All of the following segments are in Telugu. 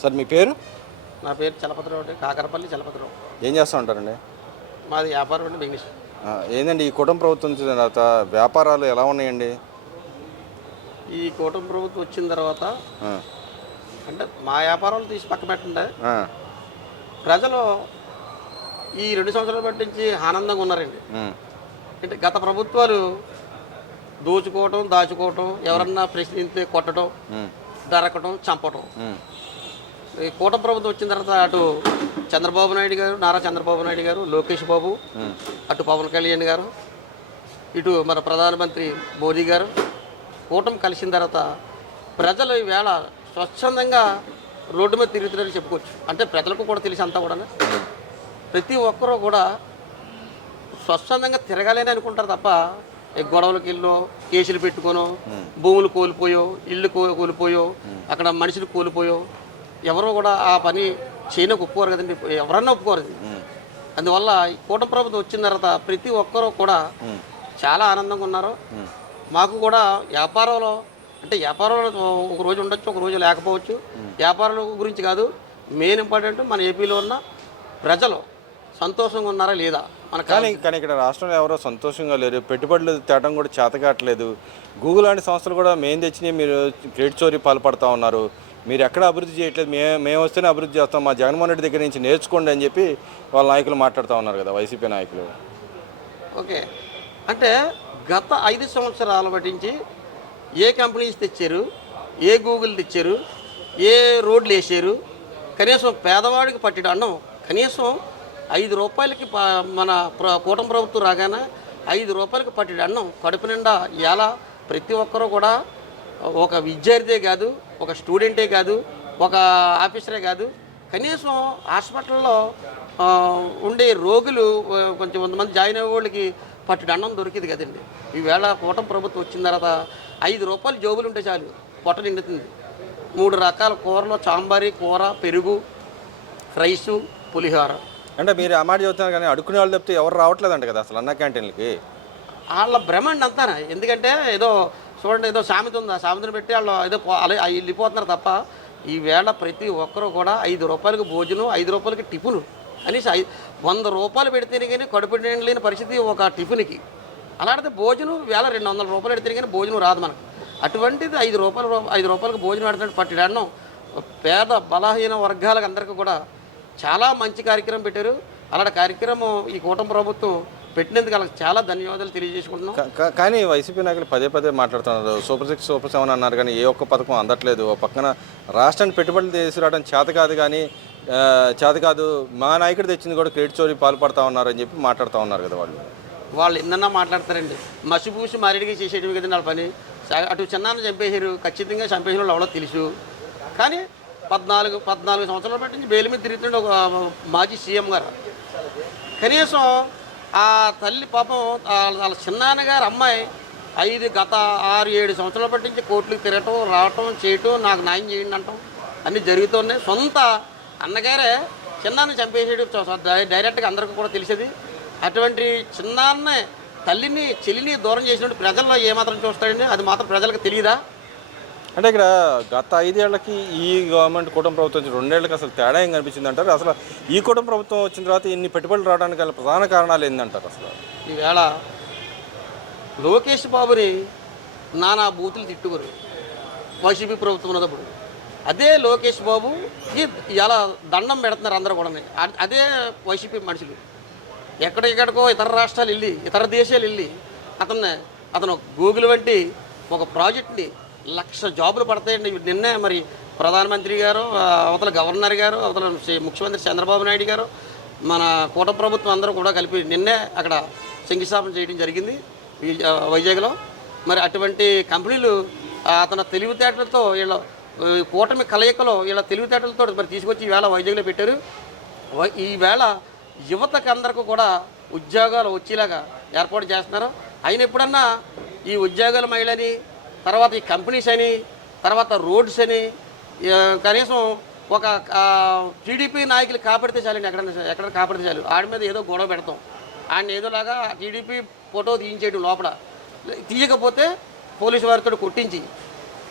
సార్ మీ పేరు? నా పేరు చలపతిరావు అండి, కాకరపల్లి చలపతిరావు. ఏం చేస్తూ ఉంటారండి? మాది వ్యాపారం అండి, బిజినెస్. ఏందండి ఈ కుటుంబ ప్రభుత్వం వచ్చిన తర్వాత వ్యాపారాలు ఎలా ఉన్నాయండి? ఈ కూటమి ప్రభుత్వం వచ్చిన తర్వాత ఆ, అంటే మా వ్యాపారాలు తీసి పక్క పెట్టండి, ఆ, ప్రజలు ఈ 2 సంవత్సరాల బట్టి నుంచి ఆనందంగా ఉన్నారండి. ఉమ్, అంటే గత ప్రభుత్వాలు దోచుకోవటం, దాచుకోవటం, ఎవరన్నా ప్రశ్నిస్తే కొట్టడం, ఉమ్, దరకటం, చంపటం. ఉమ్, ఈ కూటమి ప్రభుత్వం వచ్చిన తర్వాత అటు చంద్రబాబు నాయుడు గారు, నారా చంద్రబాబు నాయుడు గారు, లోకేష్ బాబు, ఉమ్, అటు పవన్ కళ్యాణ్ గారు, ఇటు మన ప్రధానమంత్రి మోదీ గారు కూటమి కలిసిన తర్వాత ప్రజలు ఈవేళ స్వచ్ఛందంగా రోడ్డు మీద తిరుగుతున్నారని చెప్పుకోవచ్చు. అంటే ప్రజలకు కూడా తెలిసి అంతా కూడా ప్రతి ఒక్కరూ కూడా స్వచ్ఛందంగా తిరగాలని అనుకుంటారు తప్ప ఈ గొడవలకి ఇల్లు కేసులు పెట్టుకోను, భూములు కోల్పోయో, ఇల్లు కోల్పోయో, అక్కడ మనుషులు కోల్పోయో ఎవరో కూడా ఆ పని చేయడానికి ఒప్పుకోరు కదండి. ఎవరన్నా ఒప్పుకోరు. అందువల్ల ఈ కూటమి ప్రభుత్వం వచ్చిన తర్వాత ప్రతి ఒక్కరూ కూడా చాలా ఆనందంగా ఉన్నారు. మాకు కూడా వ్యాపారంలో అంటే వ్యాపారంలో ఒక రోజు ఉండొచ్చు, ఒక రోజు లేకపోవచ్చు. వ్యాపారాల గురించి కాదు, మెయిన్ ఇంపార్టెంట్ మన ఏపీలో ఉన్న ప్రజలు సంతోషంగా ఉన్నారా లేదా కానీ ఇక్కడ రాష్ట్రంలో ఎవరో సంతోషంగా లేరు. పెట్టుబడులు తేవడం కూడా చేతకావట్లేదు. గూగుల్ లాంటి సంస్థలు కూడా మేము తెచ్చినవి మీరు క్రెడిట్ చోరీ పాల్పడుతూ ఉన్నారు. మీరు ఎక్కడ అభివృద్ధి చేయట్లేదు, మేము వస్తేనే అభివృద్ధి చేస్తాం, మా జగన్మోహన్ రెడ్డి దగ్గర నుంచి నేర్చుకోండి అని చెప్పి వాళ్ళ నాయకులు మాట్లాడుతూ ఉన్నారు కదా, వైసీపీ నాయకులు. ఓకే, అంటే గత 5 సంవత్సరాల బట్టించి ఏ కంపెనీస్ తెచ్చారు, ఏ గూగుల్ తెచ్చారు, ఏ రోడ్లు వేసారు, కనీసం పేదవాడికి పట్టిన అన్నం కనీసం 5 రూపాయలకి మన కూటమి ప్రభుత్వం రాగానే 5 రూపాయలకి పట్టిన అన్నం కడుపు నిండా ఎలా ప్రతి ఒక్కరూ కూడా ఒక విద్యార్థే కాదు, ఒక స్టూడెంటే కాదు, ఒక ఆఫీసరే కాదు, కనీసం హాస్పిటల్లో ఉండే రోగులు కొంచెం కొంతమంది జాయిన్ అయ్యే వాళ్ళకి పట్టిన అన్నం దొరికింది కదండి. ఈవేళ కూటమి ప్రభుత్వం వచ్చిన తర్వాత 5 రూపాయలు జోబులు ఉంటే చాలు, పొట్ట నిండుతుంది. 3 రకాల కూరలో సాంబారి, కూర, పెరుగు, రైసు, పులిహోర. అంటే మీరు ఆ మాట చెబుతున్నారు కానీ అడుక్కునే వాళ్ళు తప్పితే ఎవరు రావట్లేదంట కదా అసలు అన్న క్యాంటీన్లకి. వాళ్ళ భ్రమండి అంతా. ఎందుకంటే ఏదో చూడండి, ఏదో సామెత ఉంది, ఆ సామెతను పెట్టి వాళ్ళు ఏదో అలా వెళ్ళిపోతున్నారు తప్ప ఈవేళ ప్రతి ఒక్కరూ కూడా 5 రూపాయలకి భోజనం, 5 రూపాయలకి టిఫిను కనీసం 100 రూపాయలు పెడితేనే కానీ కడుపు నిండలేని పరిస్థితి ఒక టిఫిన్కి. అలాంటిది భోజనం వేళ 200 రూపాయలు పెడితేనే కానీ భోజనం రాదు మనకు. అటువంటిది 5 రూపాయలకు భోజనం పెడుతున్నట్టు పట్టిడన్నం పేద బలహీన వర్గాలకు అందరికీ కూడా చాలా మంచి కార్యక్రమం పెట్టారు. అలాంటి కార్యక్రమం ఈ కూటమి ప్రభుత్వం పెట్టినందుకు వాళ్ళకి చాలా ధన్యవాదాలు తెలియజేసుకుంటున్నాం. కానీ వైసీపీ నాయకులు పదే మాట్లాడుతున్నారు, సూపర్ 6, సూపర్ 7 అన్నారు కానీ ఏ ఒక్క పథకం అందట్లేదు. ఓ పక్కన రాష్ట్రాన్ని పెట్టుబడులు తీసుకురావడం చేత కాదు, కానీ చేత కాదు, మా నాయకుడు తెచ్చింది కూడా క్రెడిట్ చోరీ పాల్పడతా ఉన్నారు అని చెప్పి మాట్లాడుతూ ఉన్నారు కదా వాళ్ళు ఎన్నన్నా మాట్లాడతారండి. మసిపూసి మారేడికి చేసేటివి కదండి వాళ్ళ పని. అటు చిన్నాన్ని చంపేశారు, ఖచ్చితంగా చంపేసిన వాళ్ళు ఎవరో తెలుసు. కానీ 14 సంవత్సరాల బట్టి నుంచి బెయిల్ మీద తిరుగుతుండే ఒక మాజీ సీఎం గారు, కనీసం ఆ తల్లి పాపం వాళ్ళ చిన్నాన్నగారు అమ్మాయి గత 6-7 సంవత్సరాల బట్టి నుంచి కోర్టులకు తిరగటం, రావటం, చేయటం, నాకు న్యాయం చేయండి అంటాం అన్నీ జరుగుతున్నాయి. సొంత అన్నగారే చిన్నాన్ని చంపేసేది డైరెక్ట్గా అందరికీ కూడా తెలిసేది. అటువంటి చిన్నాన్న తల్లిని చెల్లిని దూరం చేసినట్టు ప్రజల్లో ఏమాత్రం చూస్తాడండి, అది మాత్రం ప్రజలకు తెలియదా? అంటే ఇక్కడ గత 5 ఏళ్లకి ఈ గవర్నమెంట్ కూటమి ప్రభుత్వం వచ్చి 2 ఏళ్ళకి అసలు తేడా ఏం కనిపించింది అంటారు? అసలు ఈ కూటమి ప్రభుత్వం వచ్చిన తర్వాత ఇన్ని పెట్టుబడులు రావడానికి గల ప్రధాన కారణాలు ఏంటంటారు? అసలు ఈవేళ లోకేష్ బాబుని నానా బూతులు తిట్టుకోరు వైసీపీ ప్రభుత్వం ఉన్నప్పుడు. అదే లోకేష్ బాబుకి ఇలా దండం పెడుతున్నారు అందరూ కూడా. అదే వైసీపీ మనుషులు ఎక్కడెక్కడికో ఇతర రాష్ట్రాలు వెళ్ళి, ఇతర దేశాలు వెళ్ళి అతను గూగుల్ వంటి ఒక ప్రాజెక్ట్ని 1,00,000 జాబులు పడతాయండి. నిన్నే మరి ప్రధానమంత్రి గారు, అవతల గవర్నర్ గారు, అవతల ముఖ్యమంత్రి చంద్రబాబు నాయుడు గారు, మన కూటమి ప్రభుత్వం అందరూ కూడా కలిపి నిన్నే అక్కడ శంకుస్థాపన చేయడం జరిగింది వైజాగ్లో. మరి అటువంటి కంపెనీలు అతని తెలివితేటలతో వీళ్ళ కూటమి కలయికలో వీళ్ళ తెలివితేటలతో మరి తీసుకొచ్చి ఈవేళ వైజాగ్లో పెట్టారు. ఈవేళ యువతకు అందరికీ కూడా ఉద్యోగాలు వచ్చేలాగా ఏర్పాటు చేస్తున్నారు. అయిన ఎప్పుడన్నా ఈ ఉద్యోగాల మహిళని, తర్వాత ఈ కంపెనీస్ అని, తర్వాత రోడ్స్ అని, కనీసం ఒక టీడీపీ నాయకులు కాపాడితే చాలండి. ఎక్కడ కాపాడితే చాలు, ఆడి మీద ఏదో గొడవ పెడతాం, ఆయన ఏదోలాగా టీడీపీ ఫోటో తీయించేయడం, లోపల తీయకపోతే పోలీసు వారితో కొట్టించి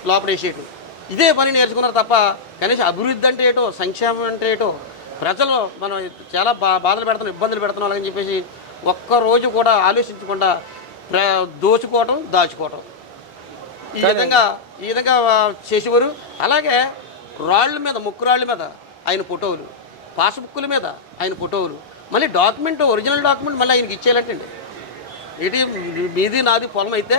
లోపల వేసేయటం. ఇదే పని నేర్చుకున్నారు తప్ప కనీసం అభివృద్ధి అంటే ఏటో, సంక్షేమం అంటే ఏటో, ప్రజలు మనం చాలా బాధలు పెడుతున్నాం, ఇబ్బందులు పెడుతున్నాం అని చెప్పేసి ఒక్కరోజు కూడా ఆలోచించకుండా దోచుకోవటం, దాచుకోవటం ఈ విధంగా చేసేవారు. అలాగే రాళ్ళ మీద, ముక్కురాళ్ళ మీద ఆయన ఫోటోలు, పాస్బుక్కుల మీద ఆయన ఫోటోలు, మళ్ళీ డాక్యుమెంట్, ఒరిజినల్ డాక్యుమెంట్ మళ్ళీ ఆయనకి ఇచ్చేయాలంటండి. ఏంటి మీది నాది పొలం అయితే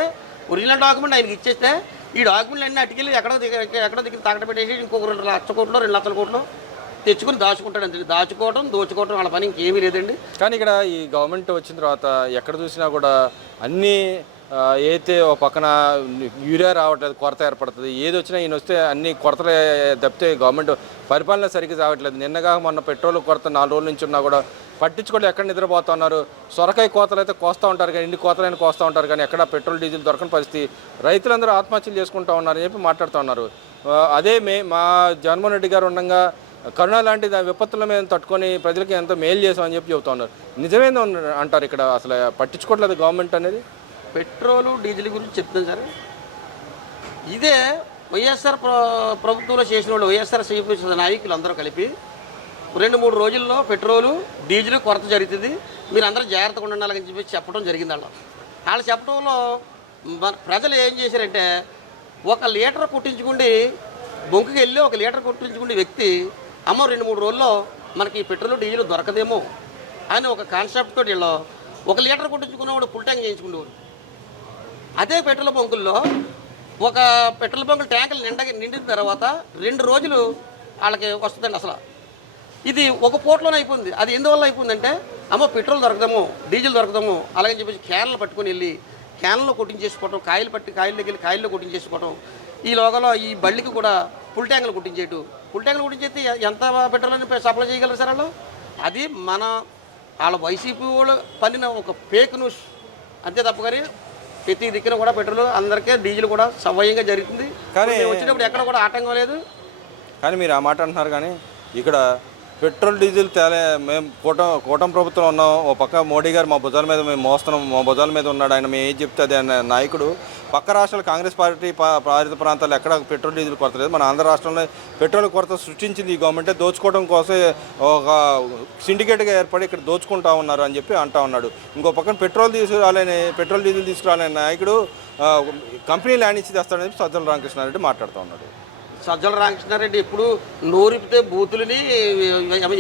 ఒరిజినల్ డాక్యుమెంట్ ఆయనకి ఇచ్చేస్తే ఈ డాక్యుమెంట్లు అన్నీ అటుకెళ్ళి ఎక్కడో దగ్గర తాకట పెట్టేసి ఇంకొక 2 లక్షల కోట్లు 2 లక్షల కోట్లు తెచ్చుకుని దాచుకుంటాడు అంతే. దాచుకోవడం, దోచుకోవడం వాళ్ళ పని ఇంకేమీ లేదండి. కానీ ఇక్కడ ఈ గవర్నమెంట్ వచ్చిన తర్వాత ఎక్కడ చూసినా కూడా అన్నీ అయితే ఒక పక్కన యూరియా రావట్లేదు, కొరత ఏర్పడుతుంది. ఏది వచ్చినా ఈయన వస్తే అన్ని కొరతలు తప్పితే గవర్నమెంట్ పరిపాలన సరిగ్గా రావట్లేదు. నిన్నగా మొన్న పెట్రోల్ కొరత 4 రోజుల నుంచి ఉన్నా కూడా పట్టించుకోవడం, ఎక్కడ నిద్రపోతూ ఉన్నారు. సొరకాయ కోతలు అయితే కోస్తూ ఉంటారు కానీ, ఇన్ని కోతలైనా కోస్తూ ఉంటారు కానీ ఎక్కడ పెట్రోల్ డీజిల్ దొరకని పరిస్థితి. రైతులందరూ ఆత్మహత్యలు చేసుకుంటూ ఉన్నారని చెప్పి మాట్లాడుతూ ఉన్నారు. అదే మా జగన్మోహన్ రెడ్డి గారు ఉండగా కరోనా లాంటి విపత్తుల మీద తట్టుకొని ప్రజలకి ఎంతో మేలు చేసామని చెప్పి చెబుతూ ఉన్నారు. నిజమేందో అంటారు ఇక్కడ అసలు పట్టించుకోవట్లేదు గవర్నమెంట్ అనేది. పెట్రోలు డీజిల్ గురించి చెప్తాను సార్. ఇదే వైఎస్ఆర్ ప్రభుత్వంలో చేసిన వాళ్ళు, వైఎస్ఆర్ సీపీ నాయకులు అందరూ కలిపి 2-3 రోజుల్లో పెట్రోలు డీజిల్ కొరత జరుగుతుంది, మీరు అందరూ జాగ్రత్తగా ఉండాలని చెప్పి చెప్పడం జరిగింది. వాళ్ళు చెప్పడంలో మన ప్రజలు ఏం చేశారంటే, 1 లీటర్ కొట్టించుకుండి బొంకుకి వెళ్ళి 1 లీటర్ కొట్టించుకుండే వ్యక్తి అమ్మో 2-3 రోజుల్లో మనకి పెట్రోల్ డీజిల్ దొరకదేమో అని ఒక కాన్సెప్ట్ తోటి వీళ్ళు 1 లీటర్ కొట్టించుకున్నవాడు ఫుల్ ట్యాంక్ చేయించుకునేవాడు. అదే పెట్రోల్ బంకుల్లో ఒక పెట్రోల్ బంకుల ట్యాంకులు నిండిన తర్వాత 2 రోజులు వాళ్ళకి వస్తుందండి. అసలు ఇది ఒక పూటలోనే అయిపోయింది. అది ఎందువల్ల అయిపోయిందంటే, అమ్మ పెట్రోల్ దొరకదాము, డీజిల్ దొరకదాము అలాగని చెప్పేసి క్యాన్లు పట్టుకొని వెళ్ళి క్యాన్లో కొట్టించేసుకోవటం, కాయలు దగ్గరికి వెళ్ళి కాయల్లో కొట్టించేసుకోవటం. ఈ లోగలో ఈ బళ్ళకి కూడా ఫుల్ ట్యాంకులు కొట్టించేటు. ఫుల్ ట్యాంకులు కొట్టించేస్తే ఎంత పెట్రోల్ అని సప్లై చేయగలరు సార్ వాళ్ళు? అది వాళ్ళ వైసీపీ వాళ్ళు పన్నిన ఒక ఫేక్ న్యూస్ అంతే తప్ప. కానీ ప్రతి దిక్కున కూడా పెట్రోల్ అందరికీ, డీజిల్ కూడా సవ్యంగా జరుగుతుంది. కానీ వచ్చినప్పుడు ఎక్కడ కూడా ఆటంకం లేదు. కానీ మీరు ఆ మాట అంటున్నారు కానీ ఇక్కడ పెట్రోల్ డీజిల్ మేము కూటమి ప్రభుత్వం ఉన్నాం. ఓ పక్క మోడీ గారు మా భుజాల మీద మేము మోస్తున్నాం, మా భుజాల మీద ఉన్నాడు ఆయన, మేము ఏం చెప్తే అది అనే నాయకుడు. పక్క రాష్ట్రాలు కాంగ్రెస్ పార్టీ పాలిత ప్రాంతాల్లో ఎక్కడ పెట్రోల్ డీజిల్ కొరత లేదు. మన ఆంధ్ర రాష్ట్రంలో పెట్రోల్ కొరత సృష్టించింది ఈ గవర్నమెంటే. దోచుకోవడం కోసం ఒక సిండికేట్గా ఏర్పడి ఇక్కడ దోచుకుంటా ఉన్నారు అని చెప్పి అంటా ఉన్నాడు. ఇంకో పక్కన పెట్రోల్ డీజిల్ తీసుకురాలనే నాయకుడు కంపెనీ ల్యాండ్ ఇచ్చి తెస్తాడని చెప్పి సజ్జల రామకృష్ణారెడ్డి మాట్లాడుతూ ఉన్నాడు. సజ్జల రామకృష్ణారెడ్డి ఎప్పుడు నోరిపితే బూతులని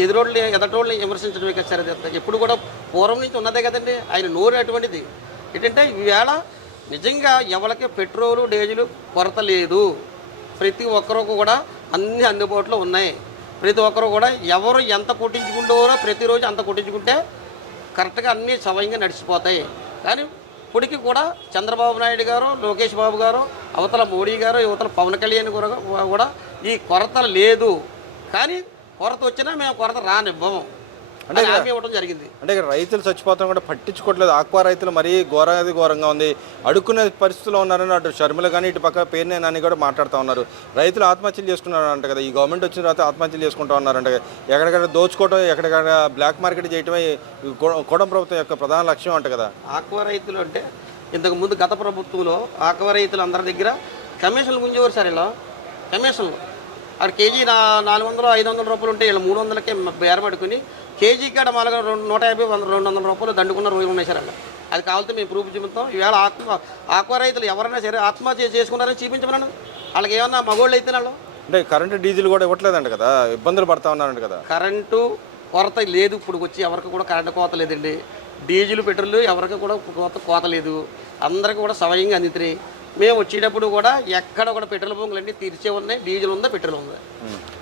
ఎదటోళ్ళని విమర్శించడమే కదా సార్. ఎప్పుడు కూడా పూర్వం నుంచి ఉన్నదే కదండి ఆయన నోరు. అటువంటిది ఏంటంటే ఈవేళ నిజంగా ఎవరికి పెట్రోలు డీజిల్ కొరత లేదు. ప్రతి ఒక్కరికి కూడా అన్ని అందుబాటులో ఉన్నాయి. ప్రతి ఒక్కరు కూడా ఎవరు ఎంత కొట్టించుకుంటారో ప్రతిరోజు అంత కొట్టించుకుంటే కరెక్ట్గా అన్నీ సవయంగా నడిచిపోతాయి. కానీ ఇప్పటికీ కూడా చంద్రబాబు నాయుడు గారు, లోకేష్ బాబు గారు, అవతల మోడీ గారు, యువతల పవన్ కళ్యాణ్ కూడా ఈ కొరత లేదు. కానీ కొరత వచ్చినా మేము కొరత రానివ్వము అంటే ఇవ్వడం జరిగింది. అంటే ఇక్కడ రైతులు చచ్చిపోతాం కూడా పట్టించుకోవట్లేదు. ఆక్వా రైతులు మరీ ఘోరంగా ఉంది, అడుక్కునే పరిస్థితిలో ఉన్నారని అటు షర్మిల కానీ ఇటు పక్క పేరునే నాని కూడా మాట్లాడుతూ ఉన్నారు. రైతులు ఆత్మహత్యలు చేసుకున్నారు అంట కదా, ఈ గవర్నమెంట్ వచ్చిన తర్వాత ఆత్మహత్యలు చేసుకుంటూ ఉన్నారంట. ఎక్కడెక్కడ దోచుకోవడం, ఎక్కడెక్కడ బ్లాక్ మార్కెట్ చేయటమే కూటమి ప్రభుత్వం యొక్క ప్రధాన లక్ష్యం అంట కదా. ఆక్వా రైతులు అంటే ఇంతకుముందు గత ప్రభుత్వంలో ఆక్వా రైతులు అందరి దగ్గర కమిషన్లు గుంజేవారు సార్. ఇలా కమిషన్లు అక్కడ కేజీ 400-500 రూపాయలు ఉంటే ఇలా 300కే బేరపడుకుని కేజీ కాడ మామూలుగా 150-200 రూపాయలు దండుకున్న రోజులు ఉన్నాయి సార్. అలా అది కావాలంటే మేము ప్రూఫ్ చూపుతాం. ఈవేళ ఆక్వా రైతులు ఎవరైనా సరే ఆత్మహత్య చేసుకున్నారని చూపించమన్నాను. వాళ్ళకి ఏమన్నా మగోళ్ళు అయితే వాళ్ళు అంటే కరెంటు డీజిల్ కూడా ఇవ్వట్లేదంట కదా, ఇబ్బందులు పడతా ఉన్నారంట కదా. కరెంటు కొరత లేదు. ఇప్పుడు వచ్చి ఎవరికి కూడా కరెంటు కోత లేదండి. డీజిల్ పెట్రోల్ ఎవరికి కూడా కోత లేదు. అందరికీ కూడా సవయంగా అందుతున్నాయి. మేము వచ్చేటప్పుడు కూడా ఎక్కడ కూడా పెట్రోల్ బంకులు అన్నీ తీర్చే ఉన్నాయి. డీజిల్ ఉందా, పెట్రోల్ ఉందా.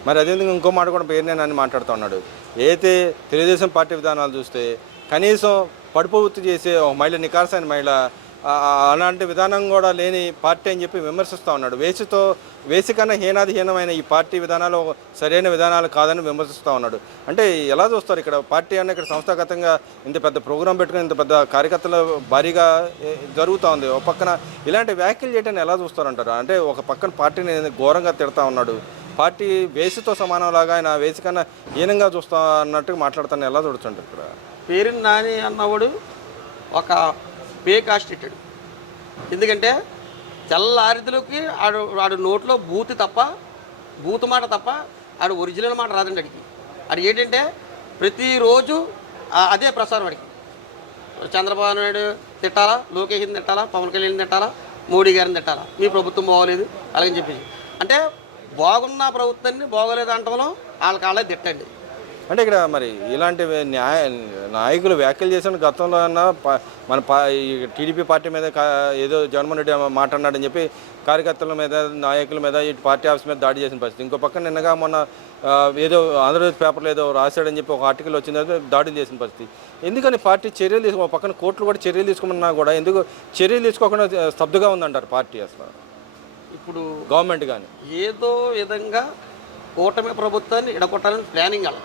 మరి అదే ఇంకో మాట కూడా పేరునేనని మాట్లాడుతూ ఉన్నాడు. అయితే తెలుగుదేశం పార్టీ విధానాలు చూస్తే కనీసం పడుపు చేసే మహిళ, నికార్సైన మహిళ, అలాంటి విధానం కూడా లేని పార్టీ అని చెప్పి విమర్శిస్తూ ఉన్నాడు. వేసి కన్నా హీనాధిహీనమైన ఈ పార్టీ విధానాలు సరైన విధానాలు కాదని విమర్శిస్తూ ఉన్నాడు. అంటే ఎలా చూస్తారు ఇక్కడ పార్టీ అన్న ఇక్కడ సంస్థాగతంగా ఇంత పెద్ద ప్రోగ్రాం పెట్టుకుని ఇంత పెద్ద కార్యకర్తలు భారీగా జరుగుతూ ఉంది. ఒక పక్కన ఇలాంటి వ్యాఖ్యలు చేయడాన్ని ఎలా చూస్తారంటారు? అంటే ఒక పక్కన పార్టీని ఘోరంగా తిడతా ఉన్నాడు. పార్టీ వేసితో సమానంలాగా ఆయన వేసి కన్నా హీనంగా చూస్తా అన్నట్టుగా మాట్లాడుతాను. ఎలా చూడుతుంటారు ఇక్కడ? పేరుని నాని అన్నవాడు ఒక పే కాస్ట్ ఇట్టాడు. ఎందుకంటే తెల్లారితులకి ఆడు నోట్లో బూతు మాట తప్ప ఆడు ఒరిజినల్ మాట రాదండి అడిగి. అది ఏంటంటే ప్రతిరోజు అదే ప్రసారం అడిగి. చంద్రబాబు నాయుడు తిట్టాలా, లోకేష్ని తిట్టాలా, పవన్ కళ్యాణ్ తిట్టాలా, మోడీ గారిని తిట్టాలా, మీ ప్రభుత్వం బాగోలేదు అలాగని చెప్పేసి. అంటే బాగున్న ప్రభుత్వాన్ని బాగోలేదు అంటంలో వాళ్ళే తిట్టండి. అంటే ఇక్కడ మరి ఇలాంటి నాయకులు వ్యాఖ్యలు చేసిన గతంలో అన్న మన ఈ టీడీపీ పార్టీ మీద ఏదో జగన్మోహన్ రెడ్డి మాట్లాడినాడని చెప్పి కార్యకర్తల మీద, నాయకుల మీద, ఇటు పార్టీ ఆఫీస్ మీద దాడి చేసిన పరిస్థితి. ఇంకో పక్కన నిన్నగా మొన్న ఏదో ఆంధ్రప్రదేశ్ పేపర్లో ఏదో రాశాడని చెప్పి ఒక ఆర్టికల్ వచ్చింది, దాడులు చేసిన పరిస్థితి. ఎందుకని పార్టీ చర్యలు ఒక పక్కన కోర్టులు కూడా చర్యలు తీసుకోమన్నా కూడా ఎందుకు చర్యలు తీసుకోకుండా స్తబ్దుగా ఉందంటారు పార్టీ అసలు? ఇప్పుడు గవర్నమెంట్ కానీ ఏదో విధంగా కూటమి ప్రభుత్వాన్ని ఎడగొట్టాలని ప్లానింగ్ అలా.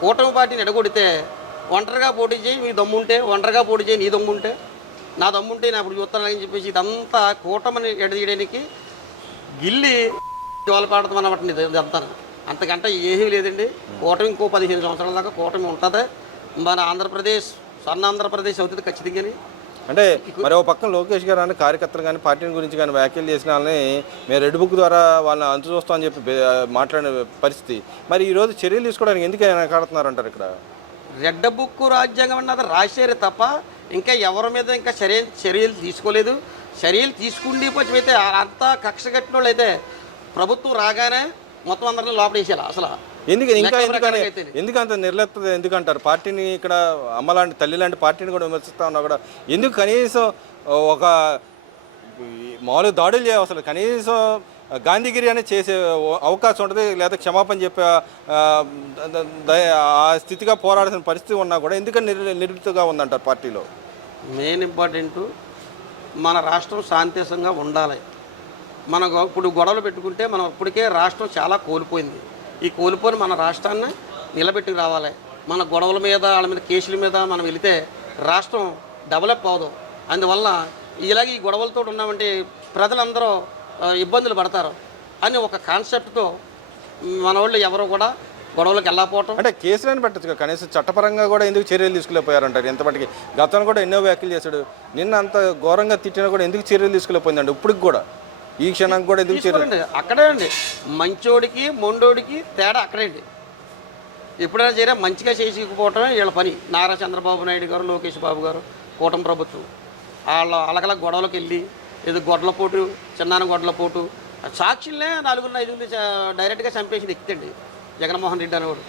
కూటమి పార్టీని ఎడగొడితే ఒంటరిగా పోటీ చేయి, మీ దమ్ముంటే ఒంటరిగా పోటీ చేయి, నీ దమ్ముంటే నా దమ్ముంటే నేను అప్పుడు చూస్తానని చెప్పేసి ఇదంతా కూటమిని ఎడదీయడానికి గిల్లి జోలపాడతాం అన్నమాట. ఇదంతా అంతకంటే ఏమీ లేదండి. కూటమి ఇంకో 15 సంవత్సరాల దాకా కూటమి ఉంటుంది. మన ఆంధ్రప్రదేశ్ ఆంధ్రప్రదేశ్ అవుతుంది ఖచ్చితంగా. అంటే మరి ఒక పక్కన లోకేష్ గారు అని కార్యకర్తలు కానీ పార్టీని గురించి కానీ వ్యాఖ్యలు చేసిన వాళ్ళని మేము రెడ్ బుక్ ద్వారా వాళ్ళని అంతు చూస్తామని చెప్పి మాట్లాడిన పరిస్థితి. మరి ఈరోజు చర్యలు తీసుకోవడానికి ఎందుకు కాడుతున్నారు అంటారు? ఇక్కడ రెడ్ బుక్ రాజ్యాంగం అన్నది రాశారు తప్ప ఇంకా ఎవరి మీద ఇంకా చర్యలు తీసుకోలేదు. చర్యలు తీసుకుండిపోతే అంతా కక్ష కట్టిన వాళ్ళు అయితే ప్రభుత్వం రాగానే మొత్తం అందరినీ లోపడేసేయాలి అసలు. ఎందుకంత నిర్లిప్త ఎందుకంటారు? పార్టీని ఇక్కడ అమ్మ లాంటి తల్లి లాంటి పార్టీని కూడా విమర్శిస్తా ఉన్నా కూడా ఎందుకు కనీసం ఒక మామూలుగా దాడులు చేయవు? అసలు కనీసం గాంధీగిరి అనేది చేసే అవకాశం ఉంటుంది, లేదా క్షమాపణ చెప్పే ఆ స్థితిగా పోరాడాల్సిన పరిస్థితి ఉన్నా కూడా ఎందుకని నిర్లిప్తగా ఉందంటారు పార్టీలో? మెయిన్ ఇంపార్టెంట్ మన రాష్ట్రం శాంతియుతంగా ఉండాలి. ఇప్పుడు గొడవలు పెట్టుకుంటే మనం ఇప్పటికే రాష్ట్రం చాలా కోల్పోయింది. ఈ కోల్పోని మన రాష్ట్రాన్ని నిలబెట్టుకు రావాలి. మన గొడవల మీద, వాళ్ళ మీద కేసుల మీద మనం వెళితే రాష్ట్రం డెవలప్ అవ్వదు. అందువల్ల ఇలాగ ఈ గొడవలతో ఉన్నామంటే ప్రజలందరూ ఇబ్బందులు పడతారు అని ఒక కాన్సెప్ట్తో మన వాళ్ళు ఎవరు కూడా గొడవలకు వెళ్ళకపోవటం. అంటే కేసులను పెట్టచ్చు, కనీసం చట్టపరంగా కూడా ఎందుకు చర్యలు తీసుకోలేకపోయారంటారు? ఎంతపటికి గతంలో కూడా ఎన్నో వ్యాఖ్యలు చేశాడు, నిన్న అంత ఘోరంగా తిట్టినా కూడా ఎందుకు చర్యలు తీసుకోలేకపోయిందండి? ఇప్పటికి కూడా ఈ క్షణం కూడా ఎందుకు చర్యలు? అక్కడే అండి మంచోడికి మొండోడికి తేడా అక్కడే అండి. ఎప్పుడైనా సరే మంచిగా చేసుకోకపోవటమే వీళ్ళ పని. నారా చంద్రబాబు నాయుడు గారు, లోకేష్ బాబు గారు, కూటమి ప్రభుత్వం వాళ్ళ అలగల గొడవలకు వెళ్ళి ఏదో గొడ్లపోటు, చిన్నాన గొడ్లపోటు సాక్షులనే 4-5 డైరెక్ట్గా చంపేసింది ఎక్కితండి జగన్మోహన్ రెడ్డి అనేవాడు.